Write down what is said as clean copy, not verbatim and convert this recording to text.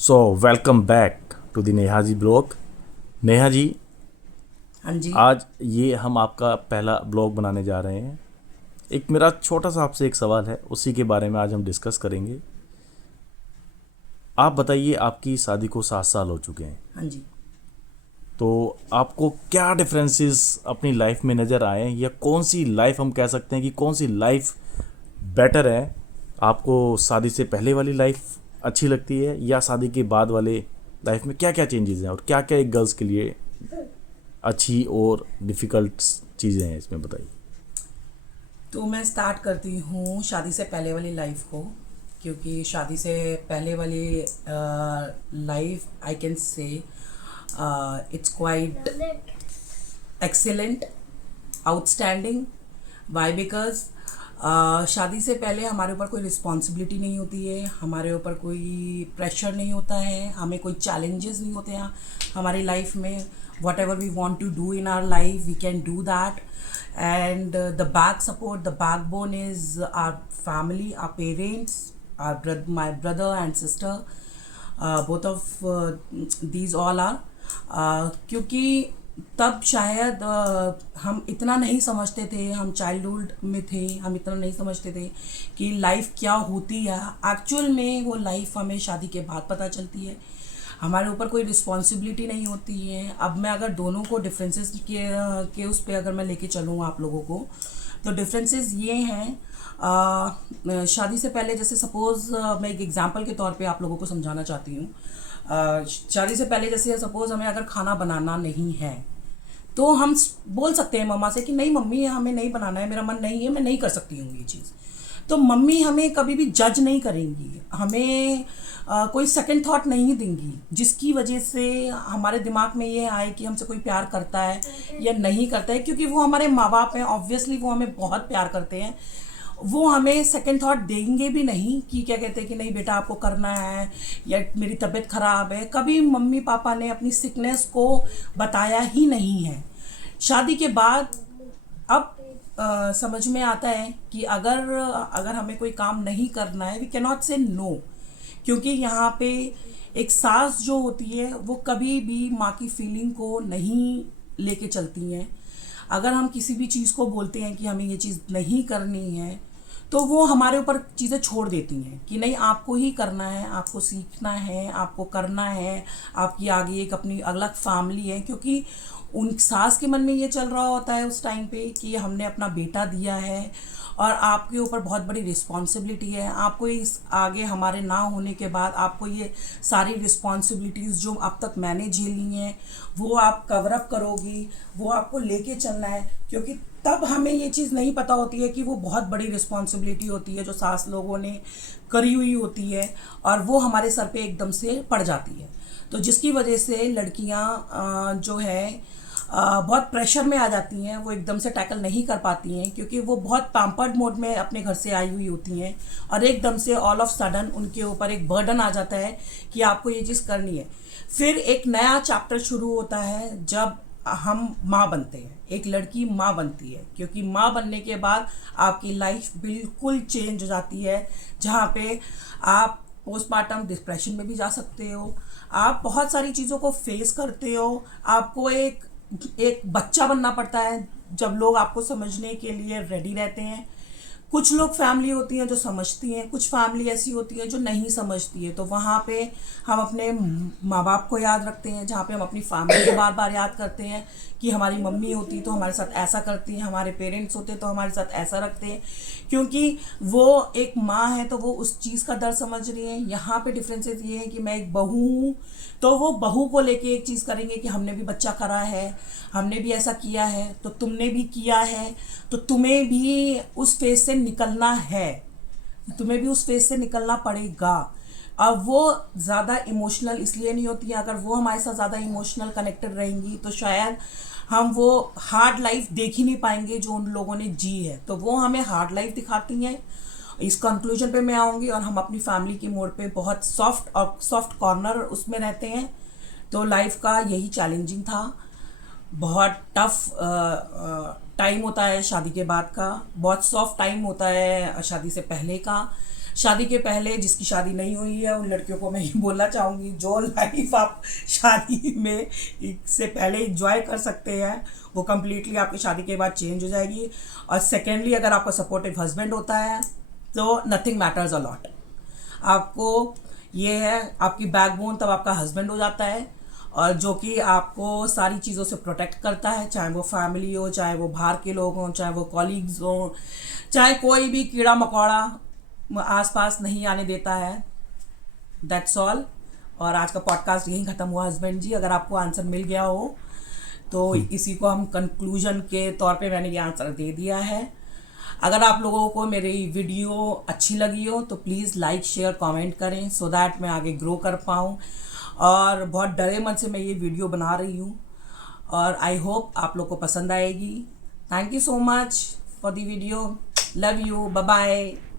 So welcome back to the Neha ji blog. Neha ji, हाँ जी। आज ये हम आपका पहला ब्लॉग बनाने जा रहे हैं। एक मेरा छोटा सा आपसे एक सवाल है, उसी के बारे में आज हम डिस्कस करेंगे। आप बताइए, आपकी शादी को 7 साल हो चुके हैं, हाँ जी। तो आपको क्या डिफरेंसेस अपनी लाइफ में नज़र आए हैं, या कौन सी लाइफ हम कह सकते हैं कि कौन सी लाइफ बेटर है? आपको शादी से पहले वाली लाइफ अच्छी लगती है, या शादी के बाद वाले लाइफ में क्या क्या चेंजेस हैं, और क्या क्या एक गर्ल्स के लिए अच्छी और डिफ़िकल्ट चीज़ें हैं, इसमें बताइए। तो मैं स्टार्ट करती हूँ शादी से पहले वाली लाइफ को, क्योंकि शादी से पहले वाली life I can say it's quite excellent, outstanding. Why? Because शादी से पहले हमारे ऊपर कोई रिस्पॉन्सिबिलिटी नहीं होती है, हमारे ऊपर कोई प्रेशर नहीं होता है, हमें कोई चैलेंजेस नहीं होते हैं हमारी लाइफ में। Whatever we want to do in our life we can do that, and the back support, the backbone is our family, our parents, my brother and sister, both of these all are क्योंकि तब शायद हम इतना नहीं समझते थे, हम childhood में थे, हम इतना नहीं समझते थे कि लाइफ क्या होती है। एक्चुअल में वो लाइफ हमें शादी के बाद पता चलती है। हमारे ऊपर कोई रिस्पॉन्सिबिलिटी नहीं होती है। अब मैं अगर दोनों को डिफरेंसेस के उस पर अगर मैं लेके चलूँ आप लोगों को, तो डिफरेंसेस ये हैं। शादी से पहले जैसे सपोज़ मैं एक एग्जांपल के तौर पे आप लोगों को समझाना चाहती हूँ। शादी से पहले जैसे सपोज़ हमें अगर खाना बनाना नहीं है, तो हम बोल सकते हैं मम्मा से कि नहीं मम्मी हमें नहीं बनाना है, मेरा मन नहीं है, मैं नहीं कर सकती हूँ ये चीज़। तो मम्मी हमें कभी भी जज नहीं करेंगी, हमें कोई सेकंड थॉट नहीं देंगी, जिसकी वजह से हमारे दिमाग में ये आए कि हमसे कोई प्यार करता है या नहीं करता है। क्योंकि वो हमारे माँ बाप हैं, ऑब्वियसली वो हमें बहुत प्यार करते हैं। वो हमें सेकंड थॉट देंगे भी नहीं कि क्या कहते हैं कि नहीं बेटा आपको करना है, या मेरी तबीयत ख़राब है। कभी मम्मी पापा ने अपनी सिकनेस को बताया ही नहीं है। शादी के बाद अब समझ में आता है कि अगर अगर हमें कोई काम नहीं करना है, वी कैन नॉट से नो। क्योंकि यहाँ पे एक सास जो होती है वो कभी भी माँ की फीलिंग को नहीं लेके चलती हैं। अगर हम किसी भी चीज़ को बोलते हैं कि हमें ये चीज़ नहीं करनी है, तो वो हमारे ऊपर चीज़ें छोड़ देती हैं कि नहीं आपको ही करना है, आपको सीखना है, आपको करना है, आपकी आगे एक अपनी अलग फैमिली है। क्योंकि उन सास के मन में ये चल रहा होता है उस टाइम पे कि हमने अपना बेटा दिया है और आपके ऊपर बहुत बड़ी रिस्पॉन्सिबिलिटी है। आपको इस आगे हमारे ना होने के बाद आपको ये सारी रिस्पॉन्सिबिलिटीज़ जो अब तक मैंने झेली हैं वो आप कवर अप करोगी, वो आपको लेके चलना है। क्योंकि तब हमें ये चीज़ नहीं पता होती है कि वो बहुत बड़ी रिस्पॉन्सिबिलिटी होती है जो सास लोगों ने करी हुई होती है, और वो हमारे सर पे एकदम से पड़ जाती है। तो जिसकी वजह से लड़कियां जो है बहुत प्रेशर में आ जाती हैं, वो एकदम से टैकल नहीं कर पाती हैं, क्योंकि वो बहुत पैम्पर्ड मोड में अपने घर से आई हुई होती हैं, और एकदम से ऑल ऑफ सडन उनके ऊपर एक बर्डन आ जाता है कि आपको ये चीज़ करनी है। फिर एक नया चैप्टर शुरू होता है जब हम माँ बनते हैं, एक लड़की माँ बनती है। क्योंकि माँ बनने के बाद आपकी लाइफ बिल्कुल चेंज हो जाती है, जहाँ पे आप पोस्टमार्टम डिप्रेशन में भी जा सकते हो, आप बहुत सारी चीज़ों को फेस करते हो। आपको एक एक बच्चा बनना पड़ता है जब लोग आपको समझने के लिए रेडी रहते हैं। कुछ लोग फैमिली होती हैं जो समझती हैं, कुछ फैमिली ऐसी होती है जो नहीं समझती है। तो वहाँ पे हम अपने माँ बाप को याद रखते हैं, जहाँ पे हम अपनी फैमिली को बार बार याद करते हैं कि हमारी मम्मी होती तो हमारे साथ ऐसा करती है, हमारे पेरेंट्स होते तो हमारे साथ ऐसा रखते हैं। क्योंकि वो एक माँ है तो वो उस चीज़ का दर्द समझ रही है। यहाँ पे डिफरेंसेस ये है कि मैं एक बहू हूँ, तो वो बहू को लेके एक चीज़ करेंगे कि हमने भी बच्चा करा है, हमने भी ऐसा किया है, तो तुमने भी किया है, तो तुम्हें भी उस फेज से निकलना है, तुम्हें भी उस फेज से निकलना पड़ेगा। अब वो ज़्यादा इमोशनल इसलिए नहीं होती है। अगर वो हमारे साथ ज़्यादा इमोशनल कनेक्टेड रहेंगी तो शायद हम वो हार्ड लाइफ देख ही नहीं पाएंगे जो उन लोगों ने जी है। तो वो हमें हार्ड लाइफ दिखाती हैं। इस कंक्लूजन पे मैं आऊँगी, और हम अपनी फैमिली की मोड़ पे बहुत सॉफ्ट और सॉफ्ट कॉर्नर उसमें रहते हैं। तो लाइफ का यही चैलेंजिंग था। बहुत टफ टाइम होता है शादी के बाद का, बहुत सॉफ्ट टाइम होता है शादी से पहले का। शादी के पहले जिसकी शादी नहीं हुई है उन लड़कियों को मैं ये बोलना चाहूँगी, जो लाइफ आप शादी में से पहले इंजॉय कर सकते हैं वो कम्प्लीटली आपकी शादी के बाद चेंज हो जाएगी। और सेकेंडली, अगर आपका सपोर्टिव हस्बैंड होता है तो नथिंग मैटर्स अ लॉट। आपको ये है, आपकी बैकबोन तब आपका हस्बैंड हो जाता है, और जो कि आपको सारी चीज़ों से प्रोटेक्ट करता है, चाहे वो फैमिली हो, चाहे वो बाहर के लोग हों, चाहे वो कॉलीग्स हों, चाहे कोई भी कीड़ा मकोड़ा आसपास नहीं आने देता है। That's all. और आज का पॉडकास्ट यहीं ख़त्म हुआ हस्बैंड जी, अगर आपको आंसर मिल गया हो तो इसी को हम कंक्लूजन के तौर पे मैंने ये आंसर दे दिया है। अगर आप लोगों को मेरी वीडियो अच्छी लगी हो तो प्लीज़ लाइक शेयर कमेंट करें, सो दैट मैं आगे ग्रो कर पाऊँ। और बहुत डरे मन से मैं ये वीडियो बना रही हूँ, और आई होप आप लोग को पसंद आएगी। Thank you so much for the video. Love you, bye bye.